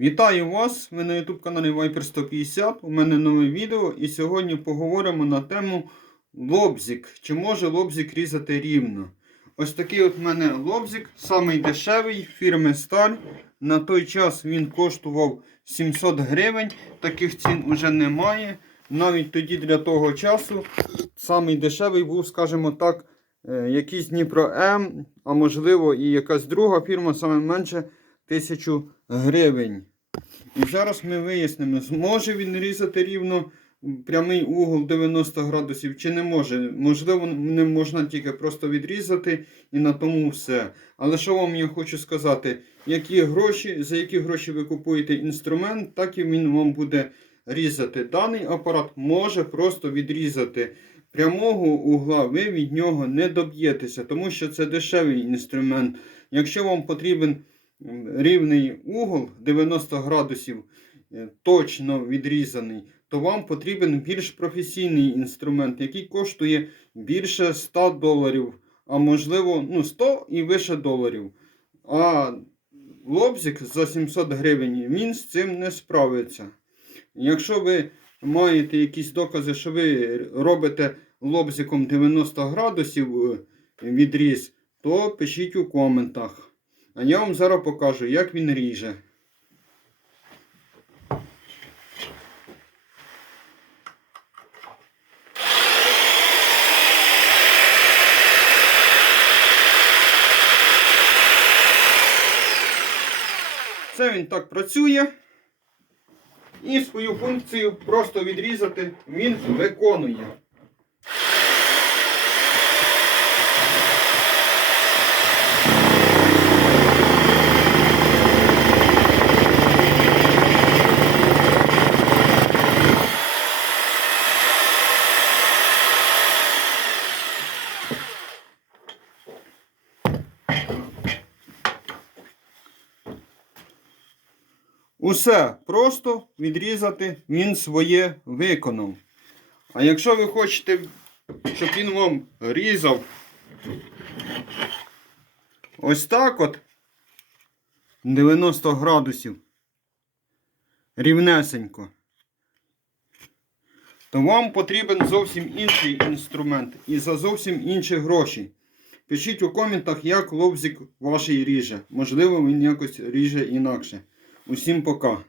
Вітаю вас! Ви на YouTube каналі Viper 150. У мене нове відео і сьогодні поговоримо на тему лобзик. Чи може лобзик різати рівно? Ось такий от в мене лобзик, самий дешевий фірми Сталь. На той час він коштував 700 гривень. Таких цін вже немає. Навіть тоді для того часу самий дешевий був, скажімо так, е, якийсь Дніпро М, а можливо і якась друга фірма, саме менше 1000 гривень. І зараз ми вияснимо, зможе він різати рівно прямий угол 90 градусів чи не може. Можливо, не можна тільки просто відрізати і на тому все. Але що вам я хочу сказати, які гроші, за які гроші ви купуєте інструмент, так і він вам буде різати. Даний апарат може просто відрізати. Прямого угла ви від нього не доб'єтеся, тому що це дешевий інструмент. Якщо вам потрібен рівний угол 90 градусів, е, точно відрізаний, то вам потрібен більш професійний інструмент, який коштує більше 100 доларів, а можливо ну, 100 і вище доларів. А лобзик за 700 гривень він з цим не справиться. Якщо ви маєте якісь докази, що ви робите лобзиком 90 градусів е, відріз, то пишіть у коментах. А я вам зараз покажу, як він ріже. Це він так працює. І свою функцію просто відрізати він виконує. Усе просто відрізати він своє виконав. А якщо ви хочете, щоб він вам різав ось так от 90 градусів рівнесенько, то вам потрібен зовсім інший інструмент і за зовсім інші гроші. Пишіть у коментах, як лобзик ваш ріже. Можливо, він якось ріже інакше. Усім пока.